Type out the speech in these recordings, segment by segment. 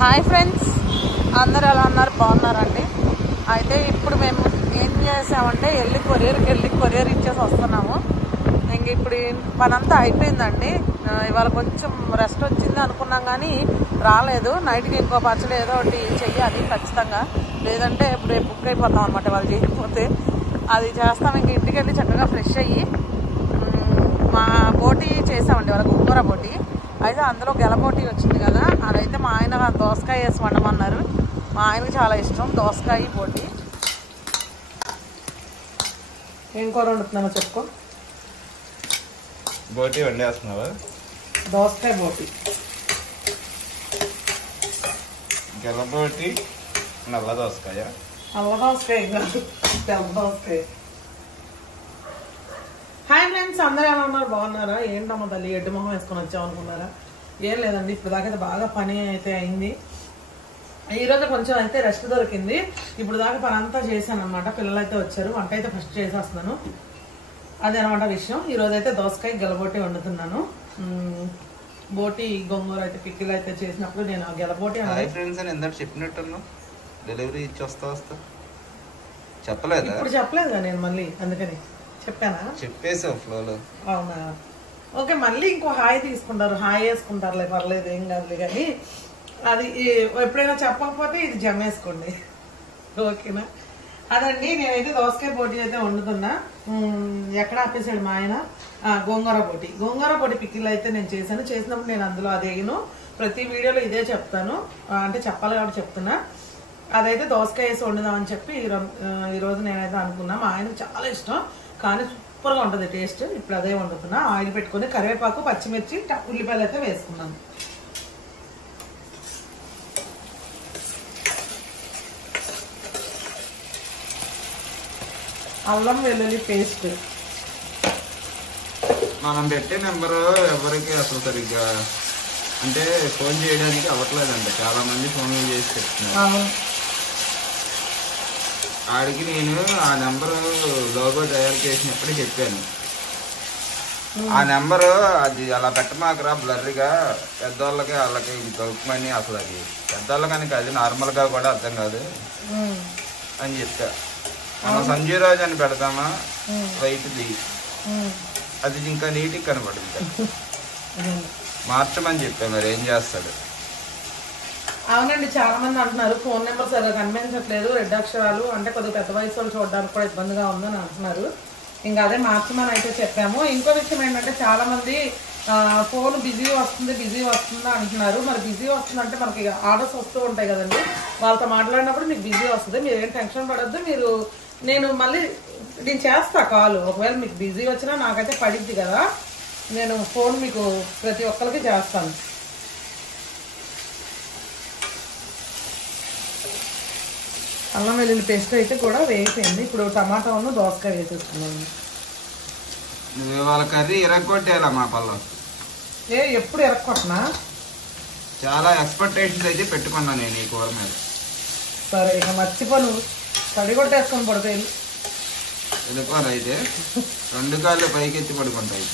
Hi friends, అందరు ఎలా ఉన్నారు? బాగున్నారండి. అయితే ఇప్పుడు మేము ఏం చేసామంటే కొరియర్ ఇచ్చేసి వస్తున్నాము. ఇంక ఇప్పుడు పనంతా అయిపోయిందండి. ఇవాళ కొంచెం రెస్ట్ వచ్చింది అనుకున్నాం కానీ రాలేదు. నైట్కి ఇంకో పచ్చడి ఏదో ఒకటి చెయ్యాలి ఖచ్చితంగా, లేదంటే ఇప్పుడు రేపు బుక్ అయిపోతాం అనమాట. వాళ్ళు చేయకపోతే అది చేస్తాం. ఇంక ఇంటికి వెళ్ళి చక్కగా ఫ్రెష్ అయ్యి మా బోటీ చేసామండి, వాళ్ళ గోంగూర బోటీ. అయితే అందులో గెలబోటీ వచ్చింది కదా, అదైతే మా ఆయన దోసకాయ వేసి వండమన్నారు. మా ఆయనకి చాలా ఇష్టం దోసకాయ బోటీ. ఏం కూర వండుతున్నానో చెప్పుకో. బోటీ వండేస్తున్నావా? దోసకాయ బోటీ, గెలబోటి, నల్ల దోసకాయ. నల్ల దోసకాయ కాదు, తెల్ల దోసకాయ. హాయ్ ఫ్రెండ్స్, అందరూ ఎలా ఉన్నారు? బాగున్నారా? ఏంటమ్మా తల్లి ఎడ్డు మొహం వేసుకొని వచ్చాం అనుకున్నారా? ఏం లేదండి, ఇప్పుడు దాకా అయితే బాగా పని అయితే అయింది. ఈరోజు కొంచెం అయితే రెస్ట్ దొరికింది. ఇప్పుడు దాకా పని అంతా చేశాను అనమాట. పిల్లలు అయితే వచ్చారు, వంట అయితే ఫస్ట్ చేసేస్తున్నాను. అదే అనమాట విషయం. ఈరోజు అయితే దోసకాయ గెలబోటీ వండుతున్నాను. బోటీ గోంగూర అయితే పిక్కిలు అయితే చేసినప్పుడు నేను గెలబోటీ ఫ్రెండ్స్ అని ఎంత చెప్పినట్టున్నా, డెలివరీ ఇచ్చి వస్తా చెప్పలేదు. ఇప్పుడు చెప్పలేదుగా నేను, మళ్ళీ అందుకని చెప్పానా? చెప్పేసావు ఫ్లోలో. అవునా? ఓకే, మళ్ళీ ఇంకో హాయ్ తీసుకుంటారు, హాయ్ వేసుకుంటారులే, పర్లేదు, ఏం కాదులే. కానీ అది ఎప్పుడైనా చెప్పకపోతే ఇది జమేసుకోండి, ఓకేనా? అదండి, నేనైతే దోసకాయ బోటీ అయితే వండుతున్నా. ఎక్కడ ఆపేసాడు మా ఆయన? గోంగూర బోటీ పిక్కిలు అయితే నేను చేసినప్పుడు నేను అందులో అదేను ప్రతి వీడియోలో ఇదే చెప్తాను, అంటే చెప్పాలి కాబట్టి చెప్తున్నా. అదైతే దోసకాయ వేసి వండుదామని చెప్పి ఈరోజు నేనైతే అనుకున్నా. మా ఆయనకు చాలా ఇష్టం, కానీ సూపర్గా ఉంటుంది టేస్ట్. ఇప్పుడు అదే వండుతున్నా. ఆయిల్ పెట్టుకుని కరివేపాకు, పచ్చిమిర్చి, ఉల్లిపాయలు అయితే వేసుకున్నాను. అల్లం వెల్లుల్లి పేస్ట్. మనం పెట్టే నెంబరు ఎవరికి అసలు సరిగ్గా అంటే ఫోన్ చేయడానికి అవ్వట్లేదండి. చాలా మంది ఫోన్లు చేసి చెప్తున్నారు. ఆడికి నేను ఆ నెంబరు లోగో తయారు చేసినప్పుడు చెప్పాను. ఆ నెంబరు అది అలా పెట్టమాకరా, బ్లర్గా పెద్దవాళ్ళకి వాళ్ళకి దొరకమని. అసలు అది పెద్దవాళ్ళకని కాదు, నార్మల్గా కూడా అర్థం కాదు అని చెప్పా. మనం సంజయ్ రాజు అని పెడతామా రైతుది, అది ఇంకా నీట్గా కనపడుతుంది. మార్చమని చెప్పా, మరి ఏం చేస్తాడు? అవునండి, చాలా మంది అంటున్నారు ఫోన్ నెంబర్ సరిగా కనిపించట్లేదు, రెడ్ అక్షరాలు అంటే కొద్దిగా పెద్ద వయసు వాళ్ళు చూడడానికి కూడా ఇబ్బందిగా ఉందని అంటున్నారు. ఇంకా అదే మార్చమని అయితే చెప్పాము. ఇంకో విషయం ఏంటంటే చాలా మంది ఫోన్ బిజీ వస్తుందా అంటున్నారు. మరి బిజీ వస్తుందంటే మనకి ఆర్డర్స్ వస్తూ ఉంటాయి కదండి, వాళ్ళతో మాట్లాడినప్పుడు మీకు బిజీ వస్తుంది. మీరు ఏం టెన్షన్ పడద్దు. నేను మళ్ళీ చేస్తా కాల్. ఒకవేళ మీకు బిజీ వచ్చినా నాకైతే పడిద్ది కదా, నేను ఫోన్ మీకు ప్రతి ఒక్కరికి చేస్తాను. అల్లం వెల్లుల్లి పేస్ట్ అయితే కూడా వేసేయండి. ఇప్పుడు టమాటాను దోసకాయ వేసేస్తున్నాను. వాళ్ళ కర్రీ ఇరగొట్టేలా మా పల్ల ఎప్పుడు ఇరగొట్టనా? చాలా ఎక్స్పెక్టేషన్స్ అయితే పెట్టుకున్నా నేను ఈ కూర మీద. సరే, ఇక మర్చిపోను, తడిగొట్టేసుకొని పడిపోయి వెళ్ళిపోరు. అయితే 2 కాళ్ళు పైకెత్తి పడుకుంటాయి.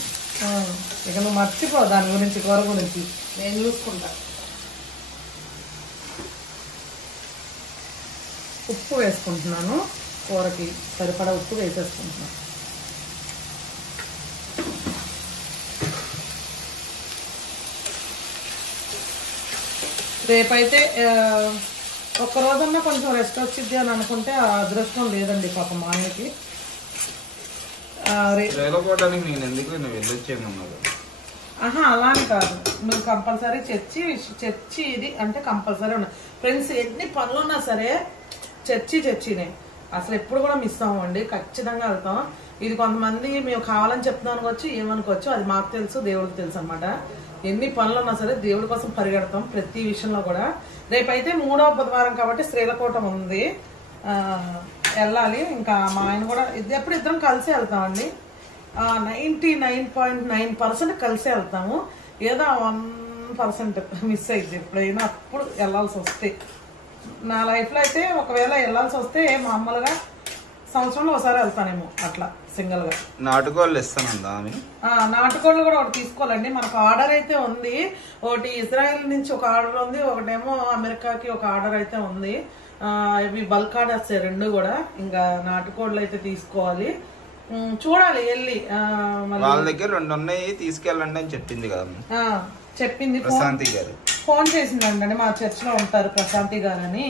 ఇక నువ్వు మర్చిపో దాని గురించి, కూర గురించి నేను చూసుకుంటా. ఉప్పు వేసుకుంటున్నాను, కూరకి సరిపడా ఉప్పు వేసేసుకుంటున్నాను. రేపైతే ఒక్కరోజన్నా కొంచెం రెస్ట్ వచ్చింది అని అనుకుంటే ఆ అదృష్టం లేదండి పాపం మా ఆయనకి. నేను ఎందుకు నువ్వు వెళ్ళొచ్చేమన్నారు? అలా అని కాదు, నువ్వు కంపల్సరీ చర్చి ఇది అంటే కంపల్సరీ ఉన్నాయి ఫ్రెండ్స్. ఎన్ని పనులున్నా సరే చర్చినే అసలు ఎప్పుడు కూడా మిస్ అవ్వండి, ఖచ్చితంగా వెళ్తాం. ఇది కొంతమంది మేము కావాలని చెప్తున్నాం అనుకోవచ్చు, ఏమనుకోవచ్చు, అది మాకు తెలుసు, దేవుడికి తెలుసు అనమాట. ఎన్ని పనులు ఉన్నా సరే దేవుడి కోసం పరిగెడతాం ప్రతి విషయంలో కూడా. రేపైతే 3వ బుధవారం కాబట్టి స్త్రీలకూటం ఉంది, వెళ్ళాలి. ఇంకా మా ఆయన కూడా ఎప్పుడు ఇద్దరం కలిసి వెళ్తామండి. 99.9% కలిసే వెళ్తాము. ఏదో 1% మిస్ అయింది ఎప్పుడైనా, అప్పుడు వెళ్ళాల్సి వస్తే. నా లైఫ్లో అయితే ఒకవేళ వెళ్ళాల్సి వస్తే మామూలుగా సంవత్సరంలో ఒకసారి వెళ్తానేమో, అట్లా సింగిల్ గా. నాటుకోళ్ళు ఇస్తానందా ఆమె? నాటుకోళ్ళు కూడా ఒకటి తీసుకోవాలండి. మనకు ఆర్డర్ అయితే ఉంది. ఒకటి ఇజ్రాయెల్ నుంచి ఒక ఆర్డర్ ఉంది, ఒకటేమో అమెరికాకి ఒక ఆర్డర్ అయితే ఉంది. ఇవి బల్క్ ఆర్డర్స్ రెండు కూడా. ఇంకా నాటుకోళ్ళు అయితే తీసుకోవాలి, చూడాలి వెళ్ళి. వాళ్ళ దగ్గర 2 ఉన్నాయి తీసుకెళ్ళండి అని చెప్పింది కదా, చెప్పింది. ప్రశాంతి గారు ఫోన్ చేసిందండి. మా చర్చ్ లో ఉంటారు ప్రశాంతి గారు అని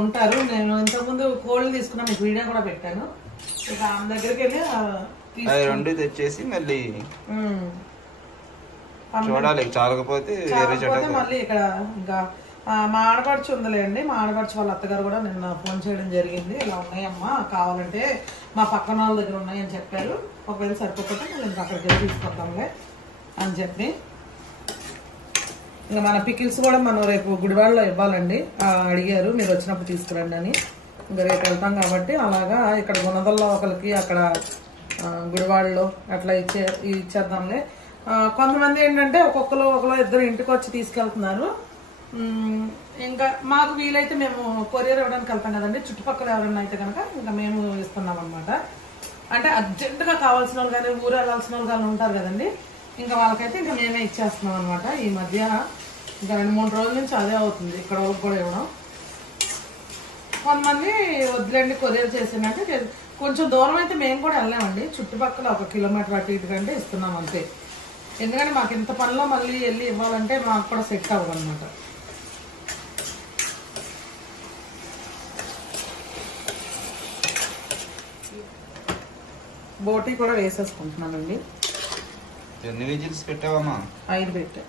ఉంటారు. నేను ఇంతకుముందు కోళ్ళు తీసుకున్నా, మీకు వీడియో కూడా పెట్టాను. ఇక ఆమె దగ్గరికి వెళ్ళి 2 తెచ్చేసి మళ్ళీ చూడాలి, చాలకపోతే మళ్ళీ ఇక్కడ ఇంకా మా ఆడపడుచు ఉందిలే అండి. మా ఆడపడుచు వాళ్ళ అత్తగారు కూడా నిన్న ఫోన్ చేయడం జరిగింది. ఇలా ఉన్నాయమ్మా, కావాలంటే మా పక్కన వాళ్ళ దగ్గర ఉన్నాయని చెప్పారు. ఒకవేళ సరిపోతే మళ్ళీ ఇంకా అక్కడికి వెళ్ళి తీసుకొద్దాంలే అని చెప్పి. ఇంకా మన పికిల్స్ కూడా మనం రేపు గుడివాడలో ఇవ్వాలండి. అడిగారు మీరు వచ్చినప్పుడు తీసుకురండి అని. ఇంకా రేపు వెళ్తాం కాబట్టి అలాగా ఇక్కడ గుణదల్లో ఒకరికి, అక్కడ గుడివాడలో అట్లా ఇచ్చేద్దాంలే. కొంతమంది ఏంటంటే ఒకరు ఇద్దరు ఇంటికి వచ్చి తీసుకెళ్తున్నారు. ఇంకా మాకు వీలైతే మేము కొరియర్ ఇవ్వడానికి వెళ్తాం కదండి. చుట్టుపక్కల ఎవరైనా అయితే కనుక ఇంకా మేము ఇస్తున్నాం అనమాట. అంటే అర్జెంటుగా కావాల్సిన వాళ్ళు కానీ ఊరు వెళ్ళాల్సిన వాళ్ళు కానీ ఉంటారు కదండి, ఇంకా వాళ్ళకైతే ఇంకా మేమే ఇచ్చేస్తున్నాం అనమాట. ఈ మధ్య ఇంకా 2-3 రోజుల నుంచి అదే అవుతుంది ఇక్కడ వాళ్ళకి కూడా ఇవ్వడం. కొంతమంది వద్దులేండి కొరియర్ చేసిందంటే కొంచెం దూరం అయితే మేము కూడా వెళ్ళామండి. చుట్టుపక్కల 1 కిలోమీటర్ అటు ఇటు కంటే ఇస్తున్నాం అంతే. ఎందుకంటే మాకు ఇంత పనిలో మళ్ళీ వెళ్ళి ఇవ్వాలంటే మాకు కూడా సెట్ అవ్వదు అనమాట. బోటీ కూడా వేసేసుకుంటున్నానండి. ఎన్ని విజిల్స్ పెట్టావమ్మా? 5 పెట్టా.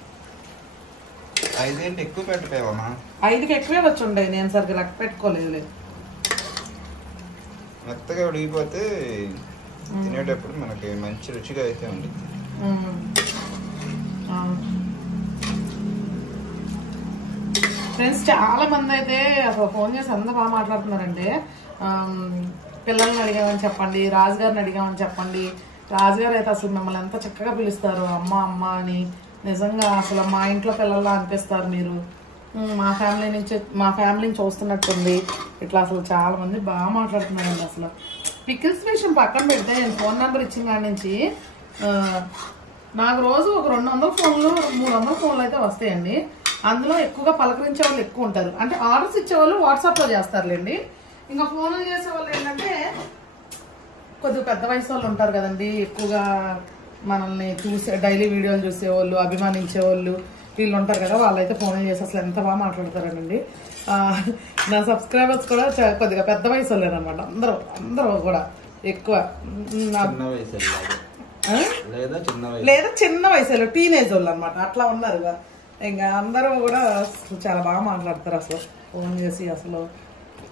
5 ఏంటి ఎక్కువ పెట్టావమ్మా? 5కి ఎక్కువే వచ్చి ఉండే, నేను సరిగ్గా లెక్క పెట్టుకోలేదు. మెత్తగా ఉడికిపోతే తినేటప్పుడు మనకి మంచి రుచిగా అయితే ఉంది. ఫ్రెండ్స్ చాలా మంది అయితే అసలు ఫోన్ చేసి అంత బాగా మాట్లాడుతున్నారంటే, పిల్లల్ని అడిగామని చెప్పండి, రాజుగారిని అడిగామని చెప్పండి. రాజుగారు అయితే అసలు మిమ్మల్ని ఎంత చక్కగా పిలుస్తారు అమ్మ అమ్మ అని. నిజంగా అసలు మా ఇంట్లో పిల్లల్లా అనిపిస్తారు మీరు. మా ఫ్యామిలీని చూస్తున్నట్టుంది. ఇట్లా అసలు చాలా మంది బాగా మాట్లాడుతున్నారండి. అసలు పికిల్స్ విషయం పక్కన పెడితే నేను ఫోన్ నెంబర్ ఇచ్చిన కాడి నుంచి నాకు రోజు ఒక 200 ఫోన్లు 300 ఫోన్లు అయితే వస్తాయండి. అందులో ఎక్కువగా పలకరించే వాళ్ళు ఎక్కువ ఉంటారు. అంటే ఆర్డర్స్ ఇచ్చేవాళ్ళు వాట్సాప్లో చేస్తారులేండి. ఇంకా ఫోన్లు చేసే వాళ్ళు ఏంటంటే కొద్దిగా పెద్ద వయసు వాళ్ళు ఉంటారు కదండి, ఎక్కువగా మనల్ని చూసే డైలీ వీడియోలు చూసేవాళ్ళు, అభిమానించేవాళ్ళు వీళ్ళు ఉంటారు కదా, వాళ్ళైతే ఫోన్ చేసి అసలు ఎంత బాగా మాట్లాడతారండి. నా సబ్స్క్రైబర్స్ కూడా కొద్దిగా పెద్ద వయసు వాళ్ళే అనమాట. అందరూ కూడా ఎక్కువ లేదా చిన్న వయసు టీనేజ్ వాళ్ళు అనమాట, అట్లా ఉన్నారు. ఇంకా అందరూ కూడా చాలా బాగా మాట్లాడతారు. అసలు ఫోన్ చేసి అసలు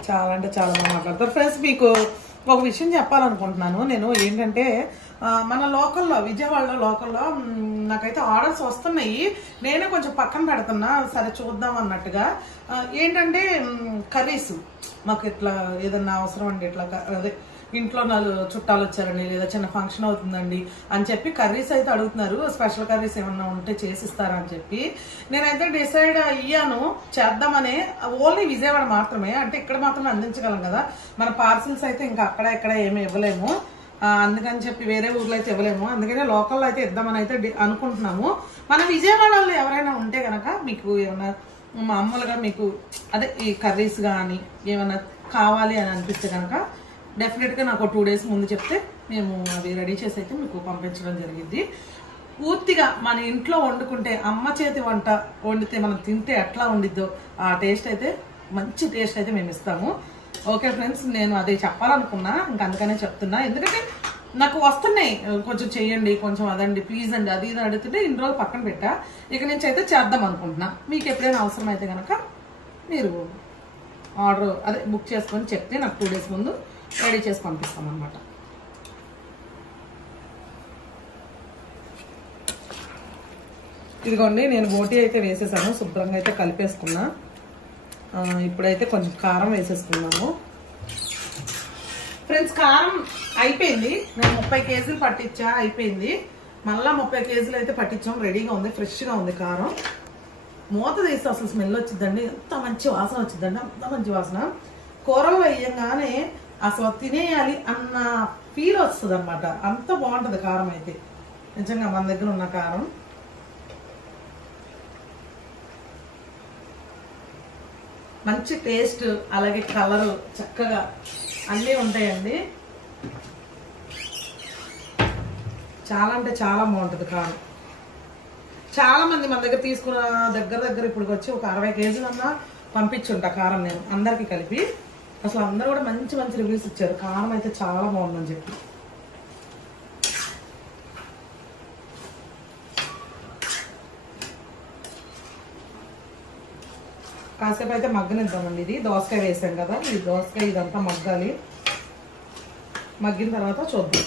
చాలా అంటే చాలా బాగా మాట్లాడతారు. ఫ్రెండ్స్ మీకు ఒక విషయం చెప్పాలనుకుంటున్నాను నేను. ఏంటంటే మన లోకల్లో, విజయవాడలో లోకల్లో నాకైతే ఆర్డర్స్ వస్తున్నాయి. నేనే కొంచెం పక్కన పెడుతున్నా, సరే చూద్దాం అన్నట్టుగా. ఏంటంటే కర్రీస్ మాకు ఇట్లా ఏదన్నా అవసరం అండి, ఇట్లా అదే ఇంట్లో చుట్టాలు వచ్చారండి, లేదా చిన్న ఫంక్షన్ అవుతుందండి అని చెప్పి కర్రీస్ అయితే అడుగుతున్నారు. స్పెషల్ కర్రీస్ ఏమన్నా ఉంటే చేసిస్తారా అని చెప్పి నేనైతే డిసైడ్ అయ్యాను చేద్దామని. ఓన్లీ విజయవాడ మాత్రమే, అంటే ఇక్కడ మాత్రమే అందించగలం కదా, మన పార్సిల్స్ అయితే ఇంకా అక్కడ ఇక్కడ ఏమి ఇవ్వలేము. అందుకని చెప్పి వేరే ఊర్లో అయితే ఇవ్వలేము. అందుకనే లోకల్లో అయితే ఇద్దామని అయితే అనుకుంటున్నాము. మన విజయవాడలో ఎవరైనా ఉంటే కనుక మీకు ఏమైనా మామూలుగా మీకు అదే ఈ కర్రీస్ కానీ ఏమైనా కావాలి అని అనిపిస్తే కనుక డెఫినెట్గా నాకు 2 days ముందు చెప్తే మేము అవి రెడీ చేసి అయితే మీకు పంపించడం జరిగింది. పూర్తిగా మన ఇంట్లో వండుకుంటే అమ్మ చేతి వంట వండితే మనం తింటే ఎట్లా ఉండిద్దో ఆ టేస్ట్ అయితే, మంచి టేస్ట్ అయితే మేము ఇస్తాము. ఓకే ఫ్రెండ్స్, నేను అదే చెప్పాలనుకున్నా, ఇంకా అందుకనే చెప్తున్నా. ఎందుకంటే నాకు వస్తున్నాయి, కొంచెం చెయ్యండి, కొంచెం అదండి, ప్లీజ్ అండి, అది ఇది అడుగుతుంటే ఇన్ని రోజులు పక్కన పెట్టా. ఇక నుంచి అయితే చేద్దాం అనుకుంటున్నా. మీకు ఎప్పుడైనా అవసరం అయితే కనుక మీరు ఆర్డర్ అదే బుక్ చేసుకొని చెప్తే నాకు 2 days ముందు రెడీ చేసి పంపిస్తాం అన్నమాట. ఇదిగోండి నేను బోటీ అయితే వేసేసాను, శుభ్రంగా అయితే కలిపేసుకున్నా. ఇప్పుడైతే కొంచెం కారం వేసేసుకున్నాము. ఫ్రెండ్స్ కారం అయిపోయింది, నేను 30 kgs పట్టించా, అయిపోయింది. మళ్ళీ 30 kgs అయితే పట్టించాం, రెడీగా ఉంది, ఫ్రెష్గా ఉంది కారం. మూత తీస్తే అసలు స్మెల్ వచ్చిందండి, ఎంత మంచి వాసన వచ్చిందండి, అంత మంచి వాసన. కూరలో వేయంగానే అసలు తినేయాలి అన్న ఫీల్ వస్తుంది అనమాట. అంత బాగుంటుంది కారం అయితే నిజంగా మన దగ్గర ఉన్న కారం. మంచి టేస్ట్ అలాగే కలరు చక్కగా అన్నీ ఉంటాయండి. చాలా అంటే చాలా బాగుంటుంది కారం. చాలా మంది మన దగ్గర తీసుకున్న దగ్గర ఇప్పుడు వచ్చి ఒక 60 కేజీలన్నా పంపించుంటా కారం నేను అందరికి కలిపి. అసలు అందరూ కూడా మంచి మంచి రివ్యూస్ ఇచ్చారు, కారం అయితే చాలా బాగుందని చెప్పి. కాసేపు అయితే మగ్గనిద్దామండి. ఇది దోసకాయ వేసాం కదా, ఈ దోసకాయ ఇదంతా మగ్గాలి. మగ్గిన తర్వాత చూద్దాం.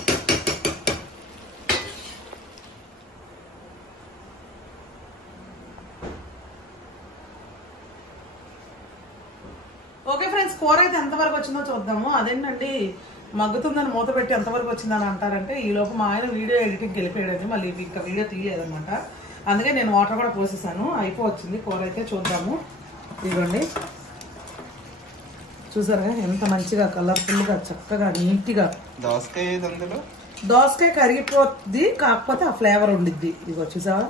ఓకే ఫ్రెండ్స్, కూర అయితే ఎంతవరకు వచ్చిందో చూద్దాము. అదేంటండి మగ్గుతుందని మూత పెట్టి ఎంతవరకు వచ్చిందని అంటారంటే, ఈ లోపు మా ఆయన వీడియో ఎడిటింగ్కి వెళ్ళిపోయాడని మళ్ళీ ఇంకా వీడియో తీయలేదన్నమాట. అందుకే నేను వాటర్ కూడా పోసేసాను. అయిపోవచ్చింది కూర అయితే. చూద్దాము. ఇదిగోండి, చూసారా ఎంత మంచిగా కలర్ఫుల్గా చక్కగా నీట్గా. దోసకాయ కరిగిపోద్ది, కాకపోతే ఆ ఫ్లేవర్ ఉండిద్ది. ఇదిగో చూసావా,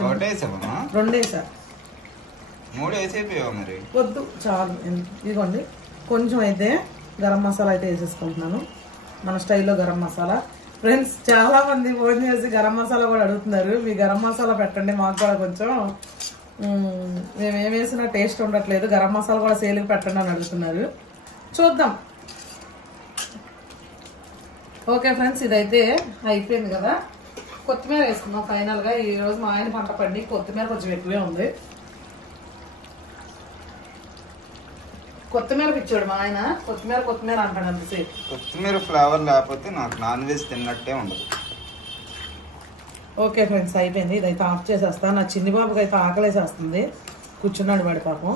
2 వేసా, 3 వేసేపోయావా మరి? వద్దు చాలు. ఇదిగోండి కొంచెం అయితే గరం మసాలా అయితే వేసేసుకుంటున్నాను, మన స్టైల్లో గరం మసాలా. ఫ్రెండ్స్ చాలా మంది ఫోన్ చేసి గరం మసాలా కూడా అడుగుతున్నారు. మీ గరం మసాలా పెట్టండి మాకు కూడా కొంచెం, మేము ఏం వేసినా టేస్ట్ ఉండట్లేదు, గరం మసాలా కూడా సేల్కి పెట్టండి అని అడుగుతున్నారు. చూద్దాం. ఓకే ఫ్రెండ్స్, ఇదైతే అయిపోయింది కదా. కొత్తిమీర వేసుకుందాం ఫైనల్గా. ఈరోజు మా ఆయన పంట పండి కొత్తిమీర కొంచెం ఎక్కువే ఉంది. కొత్తిమీర పిచ్చాడు మా ఆయన, కొత్తిమీర అంటాడు అంతసేపు. కొత్తిమీర ఫ్లేవర్ లేకపోతే నాకు నాన్ వెజ్ తిన్నట్టే ఉండదు. ఓకే ఫ్రెండ్స్, అయిపోయింది. ఇదైతే ఆఫ్ చేసేస్తా. నా చిన్ని బాబుకి అయితే ఆకలేసేస్తుంది, కూర్చున్నాడు వాడి పాపం.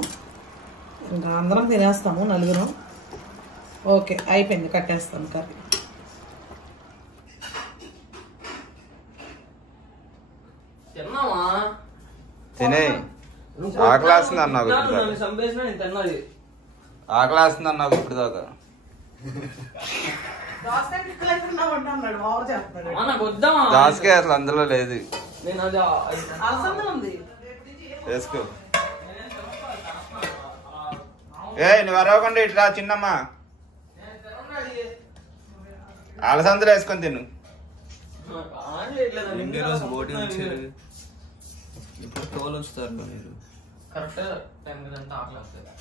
ఇంకా అందరం తినేస్తాము నలుగురం. ఓకే అయిపోయింది, కట్టేస్తాను కర్రీ. తినే ఆకలేస్తుంది అన్నావు, ఆకలేస్తుంది అన్నావు ఇప్పుడు దాకా. దోసకాయ అసలు అందులో లేదు, వేసుకో. నువ్వు అరవకుండా ఇట్లా చిన్నమ్మా, అలసందలు వేసుకొని తిను. ఇప్పుడు తోలు వస్తారు మీరు కరెక్ట్ టైం అంతా ఆకలి వస్తుంది.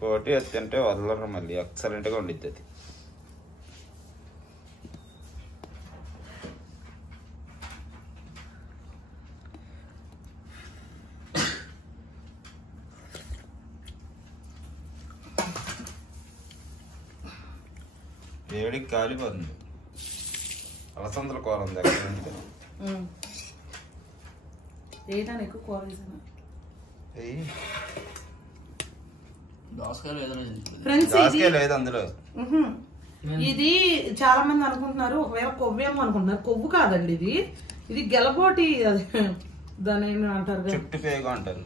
పోటీ తింటే వదలరు మళ్ళీ, ఎక్సలెంట్ గా ఉండిద్ది అది. వేడికి కాలిపోతుంది. అలసందల కూర ఉంది దోసకాయ లేదు అందులో. ఇది చాలా మంది అనుకుంటున్నారు ఒకవేళ కొవ్వేమో అనుకుంటున్నారు. కొవ్వు కాదండి ఇది, ఇది గెలబోటి దాని అంటారు, చుట్టు పేగు అంటారు.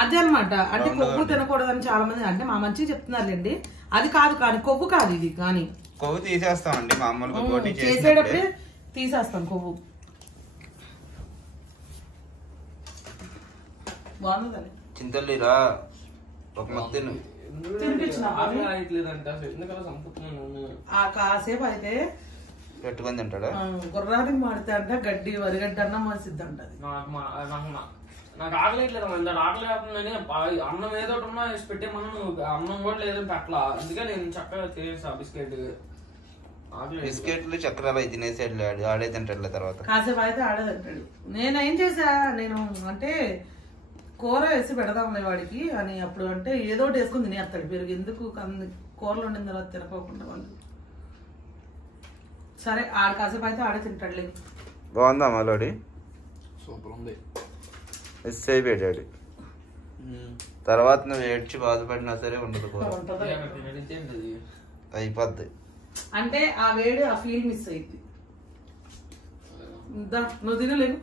అదే అనమాట. అంటే కొవ్వు తినకూడదని చాలా మంది అంటే మా మంచిగా చెప్తున్నారులేండి. అది కాదు, కానీ కొవ్వు కాదు ఇది. కానీ కొవ్వు తీసేస్తామండి మామూలుగా, పోటీ చేసేటప్పుడే తీసేస్తాం కొవ్వు. బాగుందని చింతల్లిరా ఒక మధ్యను కాసేపు అయితే పెట్టుకొని తింటాడా. గుర్రానికి మాడితే అంట గడ్డి వరిగడ్డి అన్న మసిద్ది అంటది. నాకు ఆకలేట్లేదు, ఆకలి కాకుండానే అన్నం ఏదో ఉన్నా వేసి పెట్టే, మనం అన్నం కూడా లేదు పెట్టలా. అందుకే నేను చక్కగా తినేసా బిస్కెట్. బిస్కెట్లు చక్రాలు అవి తినేసాడు, ఆడే తింటాడు. తర్వాత కాసేపు అయితే ఆడే తింటాడు. నేను ఏం చేసా, నేను అంటే కూర వేసి పెడదాంలే వాడికి అని అప్పుడు అంటే ఏదో ఒకటి వేసుకుని తినేస్తాడు. పెరుగు ఎందుకు కూరలు వండిన తర్వాత తినకోకుండా వాళ్ళు. సరే ఆడ కాసేపు అయితే ఆడే తింటాడు. లేదు బాగుందా మలోడి? సూపర్ ఉంది. మిస్ అయిపోయాడు. తర్వాత నువ్వు ఏడ్చి బాధపడినా సరే ఉండదు కూర, అయిపోద్ది. అంటే ఆ వేడి ఆ ఫీల్ మిస్ అయింది. నువ్వు తినలేవు.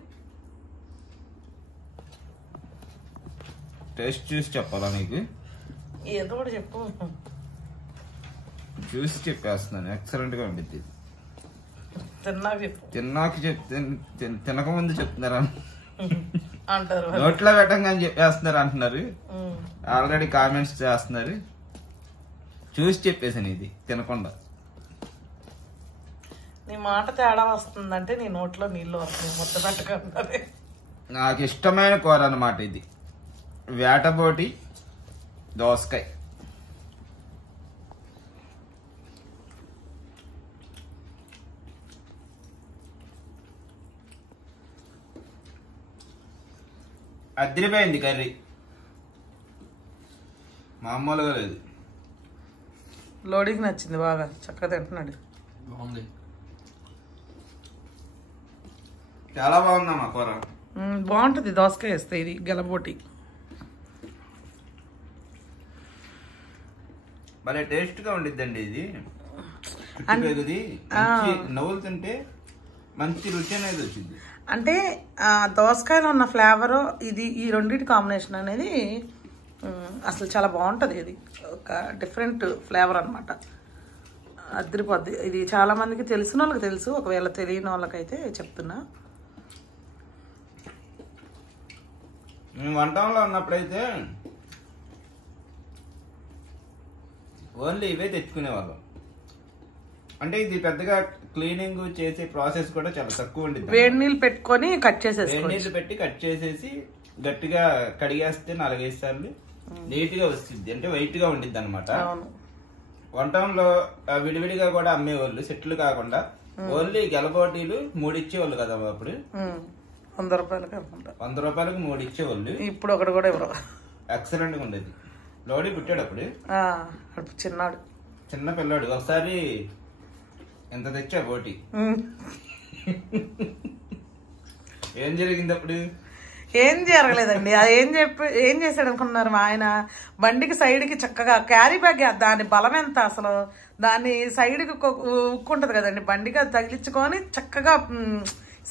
టేస్ట్ చూసి చెప్పాలా నీకు? ఏదో ఒకటి చెప్పు. చూసి చెప్పేస్తున్నాను, ఎక్సలెంట్ గా ఉండిద్ది. తిన్నాక చెప్పు. తిన్నాక చెప్తే తినక ముందు చెప్తున్నారా అంటారు. నోట్లో పెట్టంగానే చెప్పేస్తున్నారు అంటున్నారు. ఆల్రెడీ కామెంట్స్ చేస్తున్నారు. చూసి చెప్పేసాను ఇది తినకుండా. నీ మాట తేడా వస్తుందంటే నీ నోట్లో నీళ్ళు వస్తున్నాయి ముద్ద పెట్టకుండా. నాకు ఇష్టమైన కూర అన్నమాట ఇది, వేటబోటి దోసకాయ. అదిరిపోయింది కర్రీ, మామూలుగా లేదు. లోడింగ్ నచ్చింది బాగా, చక్కగా తింటున్నాడు. బాగుంది, చాలా బాగుందమ్మా కూర. బాగుంటుంది దోసకాయ వేస్తే ఇది గెలబోటి. భలే టేస్ట్ గా ఉండిద్దండి ఇది. చుట్టుపేగుది నవ్వులు తింటే మంచి రుచి అనేది వచ్చింది. అంటే దోసకాయలో ఉన్న ఫ్లేవరు ఇది, ఈ రెండింటి కాంబినేషన్ అనేది అసలు చాలా బాగుంటుంది. ఇది ఒక డిఫరెంట్ ఫ్లేవర్ అనమాట, అదిరిపోద్ది. ఇది చాలా మందికి తెలిసిన వాళ్ళకి తెలుసు, ఒకవేళ తెలియని వాళ్ళకైతే చెప్తున్నా. మేము వంటంలో ఉన్నప్పుడైతే ఓన్లీ ఇవే తెచ్చుకునేవాళ్ళం. అంటే ఇది పెద్దగా క్లీనింగ్ చేసే ప్రాసెస్ కూడా చాలా తక్కువ ఉండేది. వేడి నీళ్ళు పెట్టుకొని కట్ చేసేసి, వేడి నీళ్ళు పెట్టి కట్ చేసేసి గట్టిగా కడిగేస్తే 4-5 సార్లు నీట్ గా వస్తుంది. అంటే వైట్ గా ఉండిద్ది అనమాట. వంటంలో విడివిడిగా కూడా అమ్మేవాళ్ళు, సెట్లు కాకుండా. ఓన్లీ గెలబోటీలు 3 ఇచ్చేవాళ్ళు కదా అప్పుడు. 100 రూపాయలకి 100 రూపాయలకు 3 ఇచ్చేవాళ్ళు. ఇప్పుడు ఒకటి కూడా ఎవరు. ఎక్సలెంట్ గా ఉండేది. లోడీ పుట్టాడు అప్పుడు, చిన్నాడు, చిన్న పిల్లాడు. ఒకసారి ఎంత తెచ్చా బోటి, ఏం జరిగింది అప్పుడు? ఏం జరగలేదండి. అది ఏం చేశాడు అనుకున్నారు మా ఆయన? బండికి సైడ్ కి చక్కగా క్యారీ బ్యాగ్, దాని బలం ఎంత అసలు, దాన్ని సైడ్ కి ఉక్కుంటది కదండి, బండికి అది తగిలించుకొని చక్కగా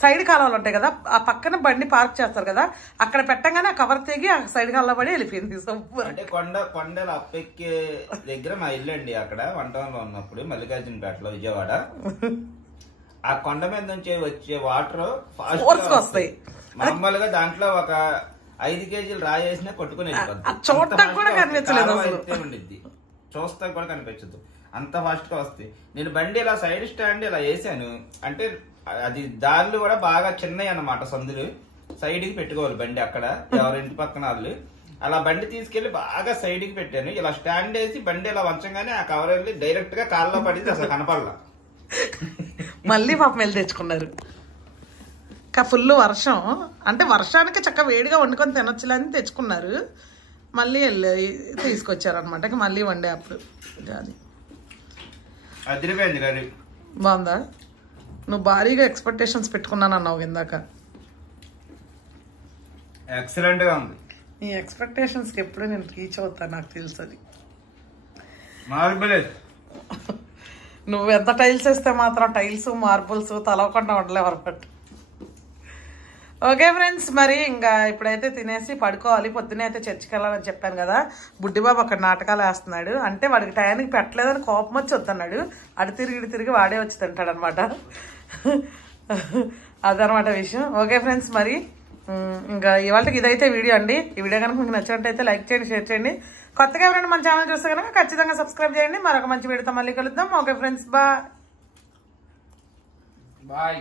సైడ్ కాలువలు ఉంటాయి కదా, ఆ పక్కన బండి పార్క్ చేస్తారు కదా, అక్కడ పెట్టగానే ఆ కవర్ తెగి ఆ సైడ్ కాలువ పడి వెళ్ళిపోయింది. అంటే కొండలు అప్పెక్కే దగ్గర మా ఇల్లు అండి. అక్కడ వంటంలో ఉన్నప్పుడు మల్లికార్జునపేటలో, విజయవాడ. ఆ కొండ మీద నుంచి వచ్చే వాటర్ ఫాస్ట్ వస్తాయి. మామూలుగా దాంట్లో ఒక 5 కేజీలు రాయేసినా కొట్టుకుని చూడటానికి కూడా కనిపించలేదు, ఉండిద్ది, చూస్తా కూడా కనిపించదు, అంత ఫాస్ట్ గా వస్తాయి. నేను బండి ఇలా సైడ్ స్టాండ్ ఇలా వేసాను అంటే అది దారులు కూడా బాగా చిన్నవి అన్నమాట, సందులు సైడ్ కి పెట్టుకోవాలి బండి. అక్కడ ఎవరింటి పక్కన వాళ్ళు అలా బండి తీసుకెళ్లి బాగా సైడ్ కి పెట్టాను. ఇలా స్టాండ్ వేసి బండి ఇలా వంచగానే ఆ కవర్ వెళ్ళి డైరెక్ట్ గా కాళ్ళలో పడింది, అసలు కనపడలా. మళ్ళీ పాపం వెళ్ళి తెచ్చుకున్నారు. ఫుల్ వర్షం, అంటే వర్షానికి చక్కగా వేడిగా వండుకొని తినొచ్చులని తెచ్చుకున్నారు. మళ్ళీ వెళ్ళి తీసుకొచ్చారు అనమాట. మళ్ళీ వండే అప్పుడు అది అదిరిపోయింది కర్రీ. బాగుందా? నువ్వు భారీగా ఎక్స్పెక్టేషన్స్ పెట్టుకున్నాను అన్నావు ఇందాక. ఎక్సలెంట్ గా ఉంది. నీ ఎక్స్పెక్టేషన్స్ కి ఎప్పుడు నేను రీచ్ అవుతాను, నాకు తెలుసు అది. మార్బుల్స్ నువ్వు ఎంత టైల్స్ వేస్తే మాత్రం టైల్స్ మార్బుల్స్ తలవకుండా ఉండలేవు అనమాట. ఓకే ఫ్రెండ్స్, మరి ఇంకా ఇప్పుడైతే తినేసి పడుకోవాలి. పొద్దునే అయితే చర్చికి వెళ్ళాలని చెప్పాను కదా. బుడ్డిబాబు అక్కడ నాటకాలు వేస్తున్నాడు. అంటే వాడికి టయానికి పెట్టలేదని కోపం వచ్చి వస్తున్నాడు. అటు తిరిగి వాడే వచ్చి తింటాడు అనమాట. అదనమాట విషయం. ఓకే ఫ్రెండ్స్, మరి ఇంకా ఇవాళకి ఇదైతే వీడియో అండి. ఈ వీడియో కనుక మీకు నచ్చినట్టయితే లైక్ చేయండి, షేర్ చేయండి. కొత్తగా ఎవరైనా మన ఛానల్ చూస్తే కనుక ఖచ్చితంగా సబ్స్క్రైబ్ చేయండి. మరొక మంచి వీడియోతో మళ్ళీ కలుద్దాం. Okay friends, bye.